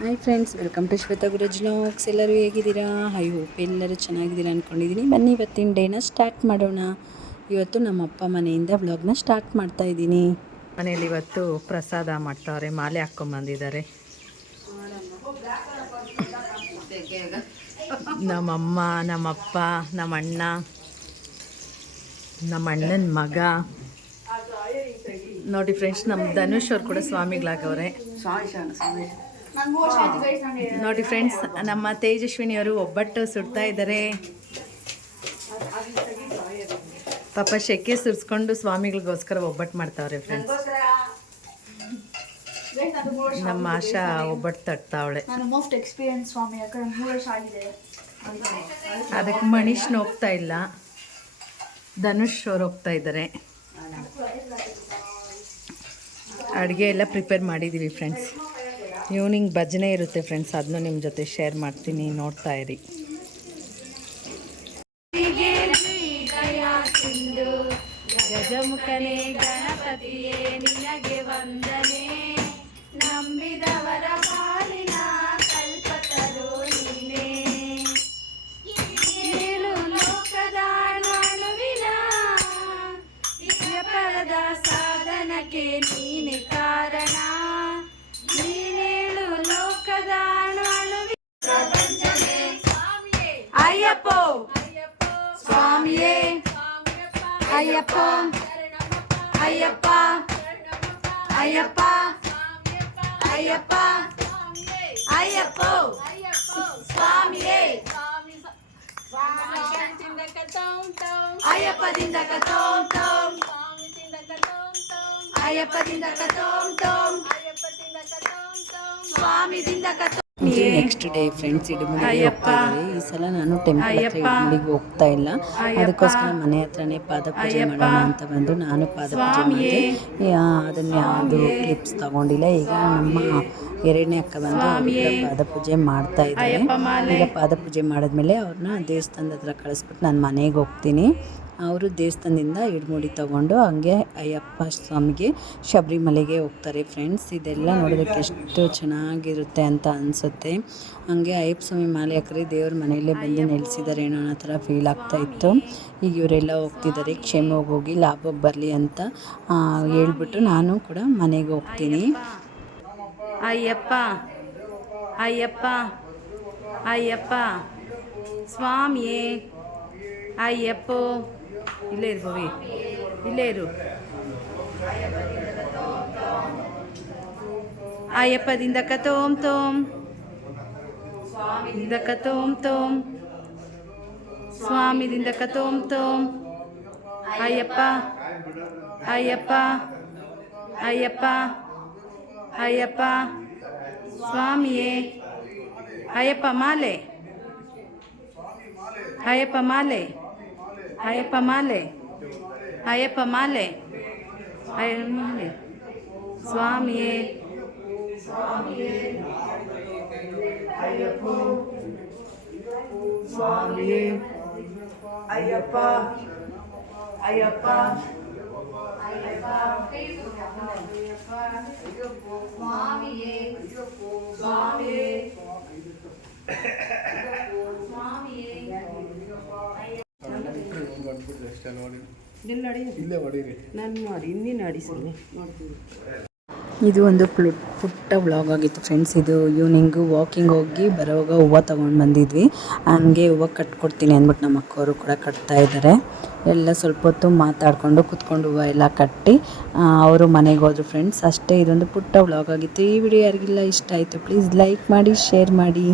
Hi friends, welcome to Shweta Guruz vlogs. ಎಲ್ಲರೂ ಹೇಗಿದ್ದೀರಾ? I hope ಎಲ್ಲರೂ ಚೆನ್ನಾಗಿದ್ದೀರಾ ಅಂದ್ಕೊಂಡಿದ್ದೀನಿ. ಬನ್ನಿ ಇವತ್ತಿನ ಡೇನ ಸ್ಟಾರ್ಟ್ ಮಾಡೋಣ. ಇವತ್ತು ನಮ್ಮ ಅಪ್ಪ ಮನೆಯಿಂದ ವ್ಲಾಗ್ನ ಸ್ಟಾರ್ಟ್ ಮಾಡ್ತಾ ಇದ್ದೀನಿ. ಮನೇಲಿ ಇವತ್ತು ಪ್ರಸಾದ ಮಾಡ್ತಾವ್ರೆ, ಮಾಲೆ ಹಾಕ್ಕೊಂಬಂದಿದ್ದಾರೆ. ನಮ್ಮಮ್ಮ, ನಮ್ಮಪ್ಪ, ನಮ್ಮಣ್ಣ, ನಮ್ಮ ಅಣ್ಣನ ಮಗ ನೋಡಿ ಫ್ರೆಂಡ್ಸ್. ನಮ್ಮ ಧನುಷ್ ಅವ್ರು ಕೂಡ ಸ್ವಾಮಿಗಳಾಗವ್ರೆ ನೋಡಿ ಫ್ರೆಂಡ್ಸ್. ನಮ್ಮ ತೇಜಸ್ವಿನಿ ಅವರು ಒಬ್ಬಟ್ಟು ಸುಡ್ತಾ ಇದ್ದಾರೆ. ಪಾಪ ಶೆಕೆ ಸುರಿಸ್ಕೊಂಡು ಸ್ವಾಮಿಗಳಿಗೋಸ್ಕರ ಒಬ್ಬಟ್ಟು ಮಾಡ್ತಾವ್ರೆ ಫ್ರೆಂಡ್ಸ್. ನಮ್ಮ ಆಶಾ ಒಬ್ಬಟ್ಟು ತಟ್ತಾವಳೆ. ಅದಕ್ಕೆ ಮನೀಶ್ನ ಹೋಗ್ತಾ ಇಲ್ಲ, ಧನುಷ್ ಅವ್ರು ಹೋಗ್ತಾ ಇದ್ದಾರೆ. ಅಡುಗೆ ಎಲ್ಲ ಪ್ರಿಪೇರ್ ಮಾಡಿದ್ದೀವಿ ಫ್ರೆಂಡ್ಸ್. ಈವ್ನಿಂಗ್ ಭಜನೆ ಇರುತ್ತೆ ಫ್ರೆಂಡ್ಸ್, ಅದನ್ನು ನಿಮ್ಮ ಜೊತೆ ಶೇರ್ ಮಾಡ್ತೀನಿ, ನೋಡ್ತಾ ಇರಿ. ಗಜಮುಖನೇ ಗಣಪತಿಯೇ ನಿನಗೆ ವಂದನೆ, ನಂಬಿದವರ ಪಾಲಿನ ಕಲ್ಪತರು ನೀನೇ. ಏಳು ಲೋಕದ ಅಣುವಿನ ಪರದ ಸಾಧನಕ್ಕೆ ನೀನೆ ಕಾರಣ. ನೀನೇಳು ಲೋಕದ ಅಯ್ಯಪ್ಪ ಸ್ವಾಮಿಯೇ, ಅಯ್ಯಪ್ಪ ಅಯ್ಯಪ್ಪ ಅಯ್ಯಪ್ಪ ಅಯ್ಯಪ್ಪ ಅಯ್ಯಪ್ಪ ಸ್ವಾಮಿಯೇ. ಅಯ್ಯಪ್ಪದಿಂದ ಕತೋಂ ತೋಂ, ಅಯ್ಯಪ್ಪದಿಂದ ಕತೋಂ ತೋಂ, ಸ್ವಾಮಿದಿಂದ ಕತೋಂ. ನೆಕ್ಸ್ಟ್ ಡೇ ಫ್ರೆಂಡ್ಸ್ ಇಡುಮುಡಿಗೆ ಹೋಗ್ತಾ ಇದ್ದೀವಿ. ಈ ಸಲ ನಾನು ಟೆಂಪಲ್ ಹತ್ರ ಇಡುಮುಡಿಗೆ ಹೋಗ್ತಾ ಇಲ್ಲ, ಅದಕ್ಕೋಸ್ಕರ ಮನೆ ಹತ್ರನೇ ಪಾದಪೂಜೆ ಮಾಡೋಣ ಅಂತ ಬಂದು ನಾನು ಪಾದಪೂಜೆ ಮಾಡಿದೆ. ಅದನ್ನು ಯಾವುದು ಕ್ಲಿಪ್ಸ್ ತಗೊಂಡಿಲ್ಲ. ಈಗ ನಮ್ಮ ಎರಡನೇ ಅಕ್ಕ ಬಂದು ಪಾದಪೂಜೆ ಮಾಡ್ತಾ ಇದ್ದಾರೆ. ಈಗ ಪಾದಪೂಜೆ ಮಾಡಿದ್ಮೇಲೆ ಅವ್ರನ್ನ ದೇವಸ್ಥಾನದ ಹತ್ರ ಕಳಿಸ್ಬಿಟ್ಟು ನಾನು ಮನೆಗೆ ಹೋಗ್ತೀನಿ. ಅವರು ದೇವಸ್ಥಾನದಿಂದ ಇಡುಮುಡಿ ತೊಗೊಂಡು ಹಂಗೆ ಅಯ್ಯಪ್ಪ ಸ್ವಾಮಿಗೆ ಶಬರಿಮಲೆಗೆ ಹೋಗ್ತಾರೆ ಫ್ರೆಂಡ್ಸ್. ಇದೆಲ್ಲ ನೋಡೋದಕ್ಕೆ ಎಷ್ಟು ಚೆನ್ನಾಗಿರುತ್ತೆ ಅಂತ ಅನಿಸುತ್ತೆ. ಹಂಗೆ ಅಯ್ಯಪ್ಪ ಸ್ವಾಮಿ ಮಾಲೆ ಹಾಕ್ರಿ ದೇವ್ರ ಮನೆಯಲ್ಲೇ ಬಂದು ನೆಲೆಸಿದ್ದಾರೆ ಏನೋ ಅನ್ನೋ ಥರ ಫೀಲ್ ಆಗ್ತಾಯಿತ್ತು. ಈಗ ಇವರೆಲ್ಲ ಹೋಗ್ತಿದ್ದಾರೆ, ಕ್ಷೇಮವಾಗಿ ಹೋಗಿ ಲಾಭಕ್ಕೆ ಬರಲಿ ಅಂತ ಹೇಳ್ಬಿಟ್ಟು ನಾನು ಕೂಡ ಮನೆಗೆ ಹೋಗ್ತೀನಿ. ಅಯ್ಯಪ್ಪ ಅಯ್ಯಪ್ಪ ಅಯ್ಯಪ್ಪ ಸ್ವಾಮಿಯೇ, ಅಯ್ಯಪ್ಪ ಇಲ್ಲೇ ಇರ್ಬೋವಿ, ಇಲ್ಲೇ ಇರು. ಅಯ್ಯಪ್ಪದಿಂದ ಕತೋಂ ತೋಂ, ದಿಂದ ಕತೋಂ ತೋಂ, ಸ್ವಾಮಿದಿಂದ ಕತೋಂ ತೋಂ. ಅಯ್ಯಪ್ಪ ಅಯ್ಯಪ್ಪ ಅಯ್ಯಪ್ಪ ಅಯ್ಯಪ್ಪ ಸ್ವಾಮಿಯೇ. ಅಯ್ಯಪ್ಪ ಮಾಲೆ, ಅಯ್ಯಪ್ಪ ಮಾಲೆ, ಅಯ್ಯಪ್ಪ ಮಾಲೆ, ಅಯ್ಯಪ್ಪ ಮಾಲೆ, ಅಯ್ಯಪ್ಪ ಮಾಲೆ ಸ್ವಾಮಿಯೇ. ಅಯ್ಯಪ್ಪ ಸ್ವಾಮಿಯೇ, ಅಯ್ಯಪ್ಪ ಅಯ್ಯಪ್ಪ ಅಯ್ಯಪ್ಪ ಸ್ವಾಮಿಯೇ, ಸ್ವಾಮಿಯೇ ಇದು ಒಂದು ಪುಟ್ಟ ವ್ಲಾಗ್ ಆಗಿತ್ತು ಫ್ರೆಂಡ್ಸ್. ಇದು ಈವ್ನಿಂಗು ವಾಕಿಂಗ್ ಹೋಗಿ ಬರೋವಾಗ ಹೂವು ತೊಗೊಂಡು ಬಂದಿದ್ವಿ. ಹಂಗೆ ಹೂವು ಕಟ್ಕೊಡ್ತೀನಿ ಅಂದ್ಬಿಟ್ಟು ನಮ್ಮ ಅಕ್ಕವರು ಕೂಡ ಕಟ್ತಾ ಇದ್ದಾರೆ. ಎಲ್ಲ ಸ್ವಲ್ಪ ಹೊತ್ತು ಮಾತಾಡಿಕೊಂಡು ಕುತ್ಕೊಂಡು ಹೂವು ಎಲ್ಲ ಕಟ್ಟಿ ಅವರು ಮನೆಗೆ ಹೋದರು ಫ್ರೆಂಡ್ಸ್. ಅಷ್ಟೇ, ಇದೊಂದು ಪುಟ್ಟ ವ್ಲಾಗ್ ಆಗಿತ್ತು. ಈ ವಿಡಿಯೋ ಯಾರಿಗಿಲ್ಲ ಇಷ್ಟ ಆಯಿತು ಪ್ಲೀಸ್ ಲೈಕ್ ಮಾಡಿ, ಶೇರ್ ಮಾಡಿ.